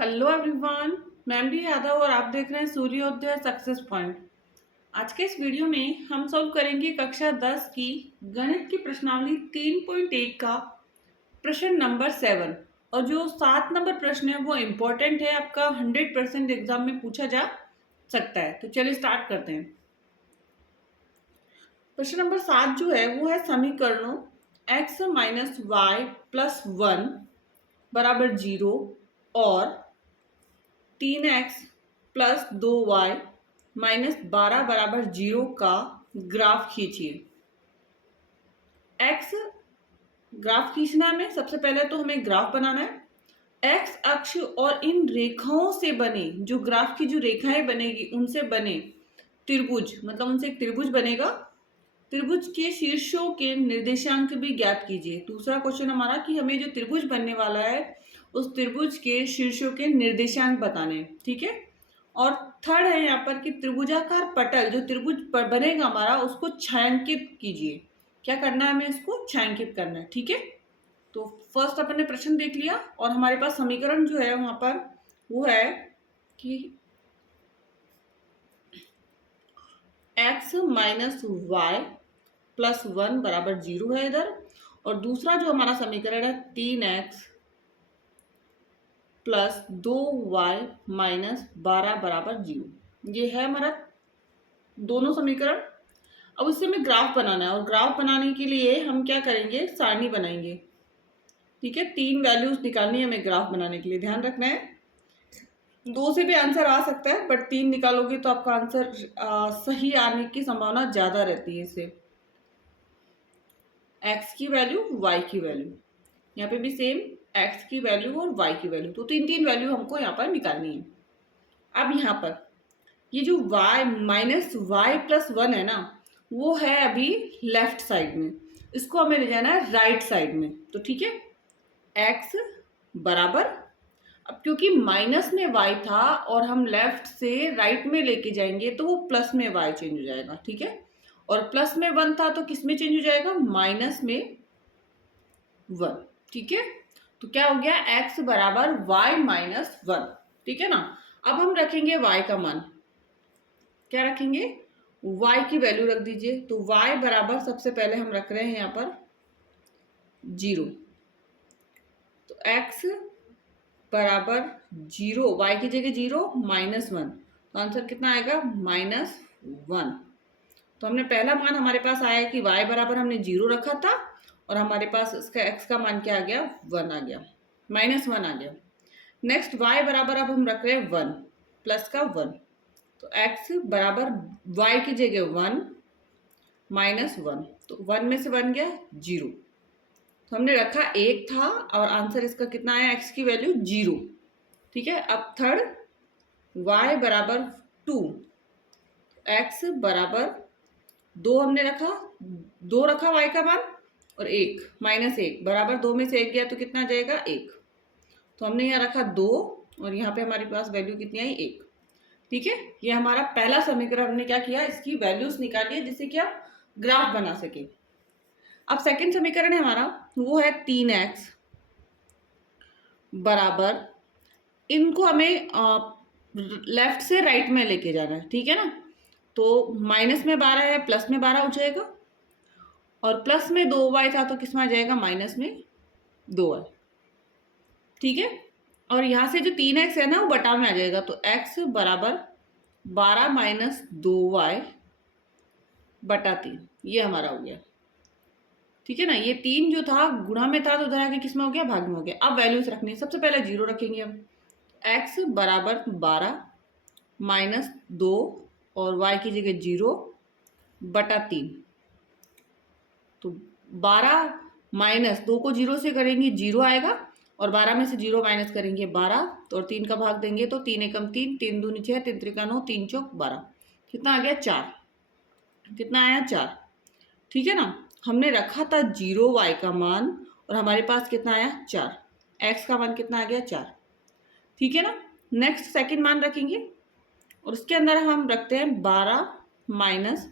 Hello everyone, मैं MD Yadav और आप देख रहे हैं सूर्योदय सक्सेस पॉइंट। आज के इस वीडियो में हम सॉल्व करेंगे कक्षा 10 की गणित की प्रश्नावली 3.1 का प्रश्न नंबर 7। और जो 7 नंबर प्रश्न है वो इम्पोर्टेंट है, आपका 100% एग्जाम में पूछा जा सकता है। तो चलिए स्टार्ट करते हैं। प्रश्न नंबर 7 जो है वो है समीकरणों x माइनस वाई प्लस 1 बराबर 0 और 3x प्लस 2y माइनस 12 बराबर 0 का ग्राफ खींचिए। x ग्राफ खींचना में सबसे पहले तो हमें ग्राफ बनाना है। x अक्ष और इन रेखाओं से बने, जो ग्राफ की जो रेखाएं बनेगी उनसे बने त्रिभुज, मतलब उनसे एक त्रिभुज बनेगा। त्रिभुज के शीर्षों के निर्देशांक भी ज्ञात कीजिए। दूसरा क्वेश्चन हमारा कि हमें जो त्रिभुज बनने वाला है उस त्रिभुज के शीर्षों के निर्देशांक बताने, ठीक है। और थर्ड है यहाँ पर कि त्रिभुजाकार पटल जो त्रिभुज पर बनेगा हमारा उसको छायांकित कीजिए। क्या करना है, हमें इसको छायांकित करना है, ठीक है। तो फर्स्ट अपन ने प्रश्न देख लिया और हमारे पास समीकरण जो है वहां पर वो है कि x माइनस वाई प्लस 1 बराबर 0 है इधर। और दूसरा जो हमारा समीकरण है 3x प्लस 2y माइनस 12 बराबर 0, ये है हमारा दोनों समीकरण। अब इससे हमें ग्राफ बनाना है और ग्राफ बनाने के लिए हम क्या करेंगे, सारणी बनाएंगे, ठीक है। 3 वैल्यूज निकालनी है हमें ग्राफ बनाने के लिए। ध्यान रखना है 2 से भी आंसर आ सकता है, बट 3 निकालोगे तो आपका आंसर सही आने की संभावना ज्यादा रहती है। इससे x की वैल्यू y की वैल्यू, यहाँ पे भी सेम x की वैल्यू और y की वैल्यू, तो 3 वैल्यू हमको यहाँ पर निकालनी है। अब यहाँ पर ये जो y माइनस वाई प्लस 1 है ना, वो है अभी लेफ्ट साइड में, इसको हमें ले जाना है राइट साइड में। तो ठीक है, x बराबर, अब क्योंकि माइनस में y था और हम लेफ्ट से राइट में लेके जाएंगे तो वो प्लस में y चेंज हो जाएगा, ठीक है। और प्लस में 1 था तो किस में चेंज हो जाएगा, माइनस में 1, ठीक है। तो क्या हो गया, x बराबर y माइनस 1, ठीक है ना। अब हम रखेंगे y का मान, क्या रखेंगे, y की वैल्यू रख दीजिए। तो y बराबर सबसे पहले हम रख रहे हैं यहाँ पर 0, तो x बराबर 0, y की जगह 0 माइनस 1, तो आंसर कितना आएगा, माइनस 1। तो हमने पहला मान हमारे पास आया कि y बराबर हमने 0 रखा था और हमारे पास इसका x का मान क्या आ गया, 1 आ गया, माइनस 1 आ गया। नेक्स्ट y बराबर अब हम रख रहे हैं 1 प्लस का 1, तो x बराबर y की जगह 1 माइनस 1, तो 1 में से 1 गया 0, तो हमने रखा 1 था और आंसर इसका कितना आया, x की वैल्यू 0, ठीक है। अब थर्ड y बराबर 2, x बराबर 2 हमने रखा, 2 रखा y का मान और 1 माइनस 1 बराबर 2 में से 1 गया तो कितना जाएगा, 1, तो हमने यहाँ रखा 2 और यहाँ पे हमारे पास वैल्यू कितनी आई, 1, ठीक है। ये हमारा पहला समीकरण, हमने क्या किया, इसकी वैल्यूज निकाली है जिससे कि आप ग्राफ बना सके। अब सेकंड समीकरण है हमारा, वो है 3x बराबर, इनको हमें लेफ्ट से राइट में लेके जाना है, ठीक है ना। तो माइनस में 12 है, प्लस में 12 हो जाएगा, और प्लस में 2y था तो किस में आ जाएगा, माइनस में 2y, ठीक है। और यहाँ से जो 3x है ना वो बटा में आ जाएगा, तो x बराबर 12 माइनस 2y बटा 3, ये हमारा हो गया, ठीक है ना। ये 3 जो था गुणा में था तो उधर आके किस में हो गया, भाग में हो गया। अब वैल्यूज रखनी है, सबसे पहले 0 रखेंगे हम, x बराबर 12 माइनस 2 और y की जगह 0 बटा 3, तो 12 माइनस 2 को 0 से करेंगे 0 आएगा, और 12 में से 0 माइनस करेंगे 12, तो और 3 का भाग देंगे तो 3 एकम 3, 3 दूनी 6, 3 त्रिका 9, 3 चौक 12, कितना आ गया, 4, कितना आया, 4, ठीक है ना। हमने रखा था 0 y का मान और हमारे पास कितना आया, 4, x का मान कितना आ गया, 4, ठीक है ना। नेक्स्ट सेकंड मान रखेंगे और उसके अंदर हम रखते हैं 12 माइनस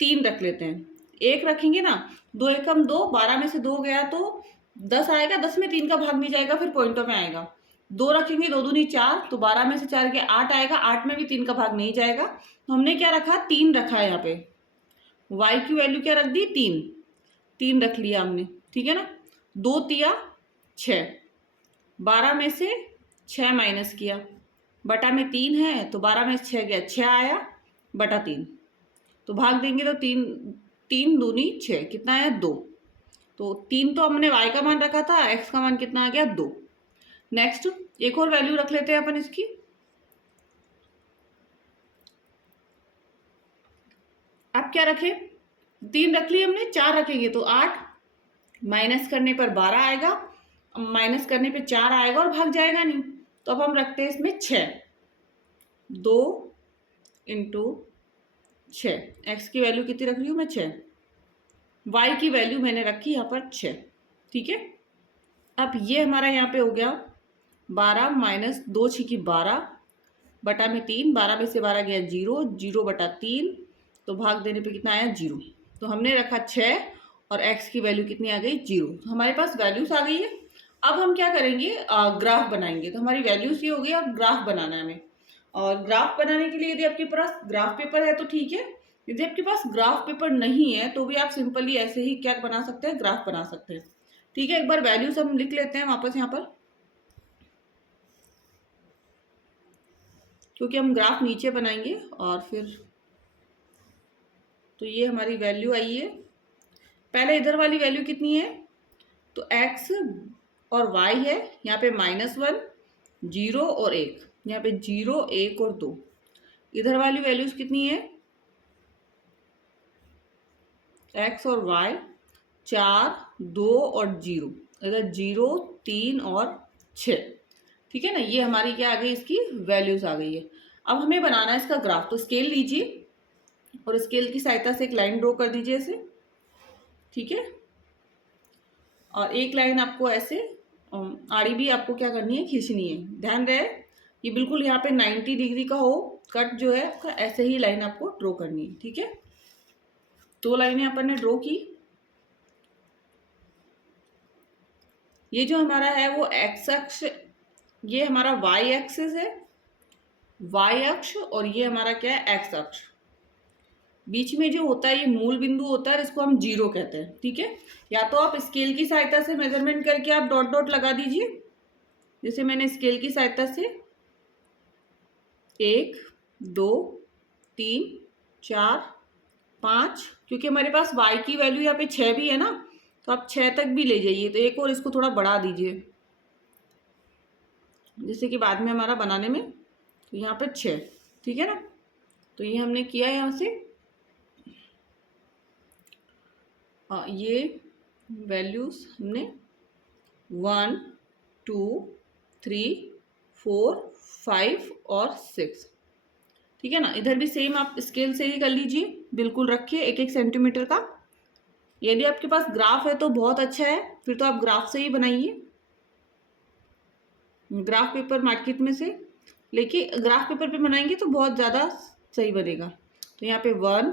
3 रख लेते हैं, 1 रखेंगे ना, 2 एकम 2, 12 में से 2 गया तो 10 आएगा, 10 में 3 का भाग नहीं जाएगा, फिर पॉइंटों में आएगा, 2 रखेंगे, 2 दूनी 4, तो 12 में से 4 गया 8 आएगा, 8 में भी 3 का भाग नहीं जाएगा, तो हमने क्या रखा, 3 रखा है यहाँ पे। y की वैल्यू क्या रख दी, 3, 3 रख लिया हमने, ठीक है ना। 2 तिया 6, 12 में से 6 माइनस किया, बटा में 3 है तो 12 में से 6 गया 6 आया, बटा 3, तो भाग देंगे तो 3, 3 दूनी 6, कितना आया 2, तो 3 तो हमने y का मान रखा था, x का मान कितना आ गया 2। नेक्स्ट एक और वैल्यू रख लेते हैं अपन इसकी, अब क्या रखे, 3 रख लिए हमने, 4 रखेंगे तो 8, माइनस करने पर 12 आएगा, माइनस करने पे 4 आएगा और भाग जाएगा नहीं, तो अब हम रखते हैं इसमें 6, 2 इंटू 6, एक्स की वैल्यू कितनी रख रही हूँ मैं 6, वाई की वैल्यू मैंने रखी यहाँ पर 6, ठीक है। अब ये हमारा यहाँ पे हो गया 12 माइनस 2 छिकी 12, बटा में 3, 12 में से 12 गया 0, 0 बटा 3, तो भाग देने पे कितना आया 0, तो हमने रखा 6 और x की वैल्यू कितनी आ गई 0, तो हमारे पास वैल्यूज आ गई है। अब हम क्या करेंगे, ग्राफ बनाएंगे, तो हमारी वैल्यूज ये हो गई, अब ग्राफ बनाना है हमें। और ग्राफ बनाने के लिए यदि आपके पास ग्राफ पेपर है तो ठीक है, यदि आपके पास ग्राफ पेपर नहीं है तो भी आप सिंपली ऐसे ही क्या बना सकते हैं, ग्राफ बना सकते हैं, ठीक है। एक बार वैल्यूज हम लिख लेते हैं वापस यहाँ पर, क्योंकि हम ग्राफ नीचे बनाएंगे और फिर, तो ये हमारी वैल्यू आई है। पहले इधर वाली वैल्यू कितनी है, तो x और y है, यहाँ पे -1, 0 और 1, यहाँ पे 0, 1 और 2। इधर वाली वैल्यूज कितनी है, x और y 4, 2 और 0, इधर 0, 3 और 6, ठीक है ना। ये हमारी क्या आ गई, इसकी वैल्यूज आ गई है। अब हमें बनाना है इसका ग्राफ, तो स्केल लीजिए और स्केल की सहायता से एक लाइन ड्रॉ कर दीजिए ऐसे, ठीक है। और एक लाइन आपको ऐसे आड़ी भी आपको क्या करनी है, खींचनी है। ध्यान रहे ये बिल्कुल यहाँ पे 90 डिग्री का हो, कट जो है आपका ऐसे ही लाइन आपको ड्रॉ करनी है, ठीक है। 2 लाइनें अपन ने ड्रॉ की। ये जो हमारा है वो एक्स अक्ष, ये हमारा वाई एक्सिस है, वाई अक्ष, और ये हमारा क्या है, एक्स अक्ष। बीच में जो होता है ये मूल बिंदु होता है, इसको हम 0 कहते हैं, ठीक है। या तो आप स्केल की सहायता से मेजरमेंट करके आप डॉट डॉट लगा दीजिए, जैसे मैंने स्केल की सहायता से 1, 2, 3, 4, 5, क्योंकि हमारे पास y की वैल्यू यहाँ पे 6 भी है ना, तो आप 6 तक भी ले जाइए, तो एक और इसको थोड़ा बढ़ा दीजिए, जैसे कि बाद में हमारा बनाने में, तो यहाँ पे 6, ठीक है ना। तो ये हमने किया यहाँ से, ये वैल्यूज हमने 1, 2, 3, 4, 5 और 6, ठीक है ना। इधर भी सेम आप स्केल से ही कर लीजिए, बिल्कुल रखिए 1-1 सेंटीमीटर का। यदि आपके पास ग्राफ है तो बहुत अच्छा है, फिर तो आप ग्राफ से ही बनाइए, ग्राफ पेपर मार्केट में से लेके ग्राफ पेपर पे बनाएंगे तो बहुत ज़्यादा सही बनेगा। तो यहाँ पे 1,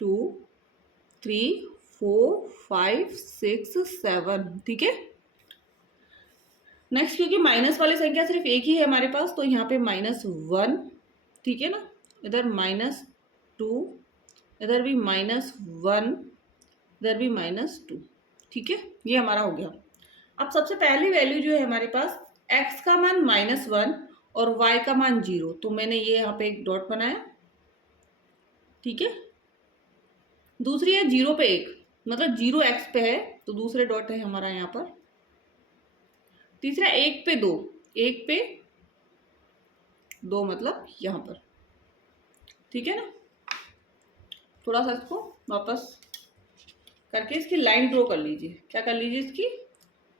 2, 3, 4, 5, 6, 7, ठीक है। नेक्स्ट, क्योंकि माइनस वाली संख्या सिर्फ एक ही है हमारे पास, तो यहाँ पे -1, ठीक है ना। इधर -2, इधर भी -1, इधर भी -2, ठीक है। ये हमारा हो गया। अब सबसे पहली वैल्यू जो है हमारे पास, x का मान -1 और y का मान 0, तो मैंने ये यहाँ पे एक डॉट बनाया, ठीक है। दूसरी है 0 पे 1, मतलब 0 x पे है, तो दूसरे डॉट है हमारा यहाँ पर। तीसरा 1 पे 2, 1 पे 2 मतलब यहाँ पर, ठीक है ना। थोड़ा सा इसको वापस करके इसकी लाइन ड्रॉ कर लीजिए, क्या कर लीजिए, इसकी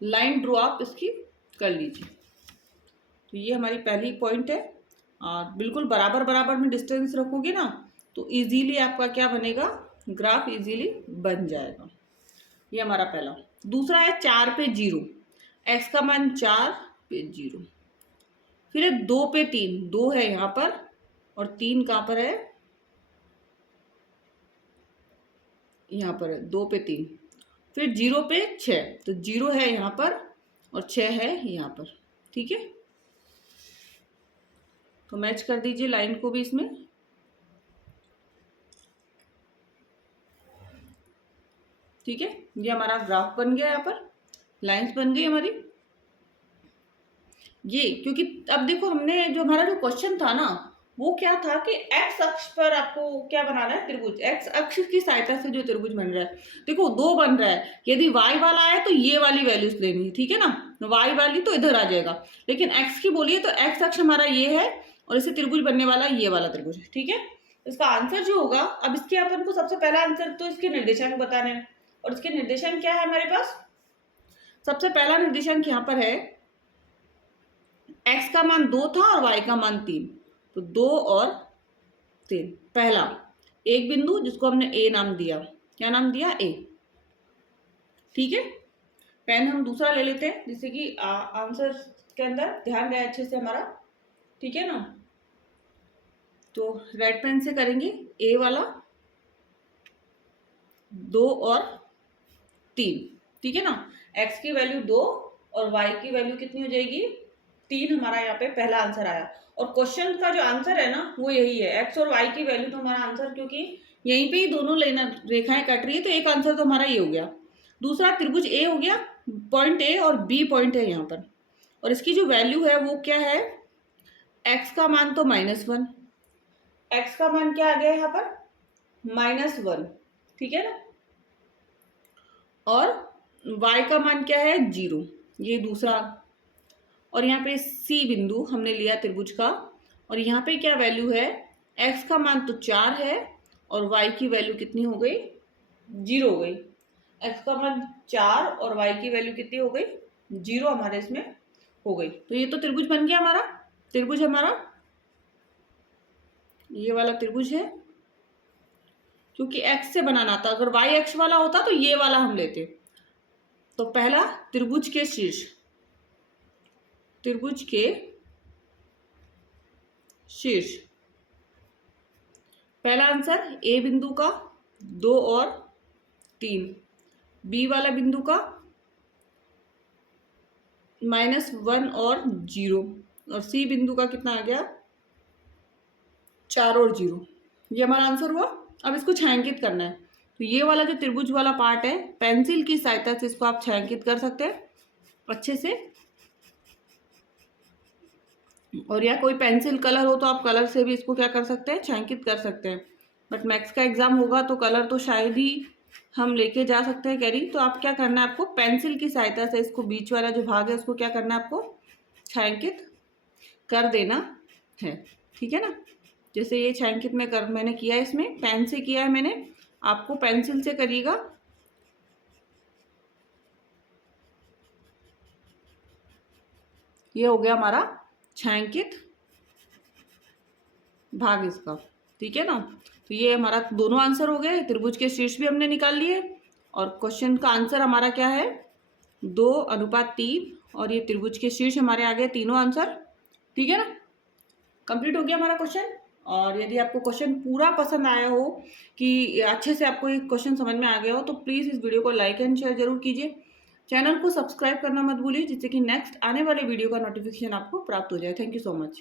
लाइन ड्रॉ आप इसकी कर लीजिए। तो ये हमारी पहली पॉइंट है, और बिल्कुल बराबर बराबर में डिस्टेंस रखोगे ना, तो इजीली आपका क्या बनेगा, ग्राफ इजीली बन जाएगा। ये हमारा पहला। दूसरा है 4 पे 0, x का मान 4 पे 0। फिर है 2 पे 3, 2 है यहाँ पर और 3 कहाँ पर है, यहाँ पर है, 2 पे 3। फिर 0 पे 6, तो 0 है यहाँ पर और 6 है यहाँ पर, ठीक है, तो मैच कर दीजिए लाइन को भी इसमें। ठीक है, ये हमारा ग्राफ बन गया, यहाँ पर लाइंस बन गई हमारी। ये क्योंकि अब देखो हमने जो हमारा जो क्वेश्चन था ना वो क्या था कि एक्स अक्ष पर आपको क्या बनाना है, त्रिभुज। एक्स अक्ष की सहायता से जो त्रिभुज बन रहा है, देखो दो बन रहा है, यदि वाई वाला आए तो ये वाली वैल्यूज लेनी है, ठीक है ना, वाई वाली तो इधर आ जाएगा, लेकिन एक्स की बोलिए तो एक्स अक्ष हमारा ये है और इसे त्रिभुज बनने वाला ये वाला त्रिभुज है। ठीक है, इसका आंसर जो होगा, अब इसके अपन को सबसे पहला आंसर तो इसके निर्देशांक बताने हैं, और इसके निर्देशांक क्या है हमारे पास। सबसे पहला निर्देशांक यहाँ पर है, x का मान 2 था और y का मान 3, तो 2 और 3। पहला एक बिंदु जिसको हमने a नाम दिया, क्या नाम दिया, a। ठीक है, पेन हम दूसरा ले लेते हैं जिससे कि आंसर के अंदर ध्यान रहे अच्छे से हमारा। ठीक है ना, तो रेड पेन से करेंगे a वाला 2 और 3। ठीक है ना, x की वैल्यू 2 और y की वैल्यू कितनी हो जाएगी, 3 हमारा यहाँ पे पहला आंसर आया। और क्वेश्चन का जो आंसर है ना वो यही है, x और y की वैल्यू तो हमारा आंसर, क्योंकि यहीं पे ही दोनों लेना रेखाएं कट रही है तो एक आंसर तो हमारा ये हो गया। दूसरा त्रिभुज A हो गया, पॉइंट A और B पॉइंट है यहाँ पर, और इसकी जो वैल्यू है वो क्या है, x का मान तो -1, x का मान क्या आ गया यहाँ पर, -1। ठीक है ना, और y का मान क्या है, 0, ये दूसरा। और यहाँ पे C बिंदु हमने लिया त्रिभुज का, और यहाँ पे क्या वैल्यू है, x का मान तो 4 है और y की वैल्यू कितनी हो गई, 0 हो गई। x का मान 4 और y की वैल्यू कितनी हो गई, 0 हमारे इसमें हो गई। तो ये तो त्रिभुज बन गया हमारा, त्रिभुज हमारा ये वाला त्रिभुज है, क्योंकि x से बनाना था, अगर y अक्ष वाला होता तो ये वाला हम लेते। तो पहला त्रिभुज के शीर्ष, त्रिभुज के शीर्ष, पहला आंसर A बिंदु का 2 और 3, B वाला बिंदु का -1 और 0, और C बिंदु का कितना आ गया, 4 और 0। ये हमारा आंसर हुआ। अब इसको छायांकित करना है, तो ये वाला जो त्रिभुज वाला पार्ट है, पेंसिल की सहायता से इसको आप छायांकित कर सकते हैं अच्छे से, और या कोई पेंसिल कलर हो तो आप कलर से भी इसको क्या कर सकते हैं, छायांकित कर सकते हैं। बट मैथ्स का एग्जाम होगा तो कलर तो शायद ही हम लेके जा सकते हैं कैरी, तो आप क्या करना है, आपको पेंसिल की सहायता से इसको बीच वाला जो भाग है उसको क्या करना है, आपको छायांकित कर देना है। ठीक है ना, जैसे ये छायांकित मैंने किया है, इसमें पेन से किया है मैंने, आपको पेंसिल से करिएगा। ये हो गया हमारा छायांकित भाग इसका। ठीक है ना, तो ये हमारा दोनों आंसर हो गए, त्रिभुज के शीर्ष भी हमने निकाल लिए, और क्वेश्चन का आंसर हमारा क्या है, 2:3, और ये त्रिभुज के शीर्ष हमारे आ गए तीनों आंसर। ठीक है ना, कंप्लीट हो गया हमारा क्वेश्चन। और यदि आपको क्वेश्चन पूरा पसंद आया हो, कि अच्छे से आपको ये क्वेश्चन समझ में आ गया हो, तो प्लीज़ इस वीडियो को लाइक एंड शेयर जरूर कीजिए। चैनल को सब्सक्राइब करना मत भूलिए, जिससे कि नेक्स्ट आने वाले वीडियो का नोटिफिकेशन आपको प्राप्त हो जाए। Thank you so much.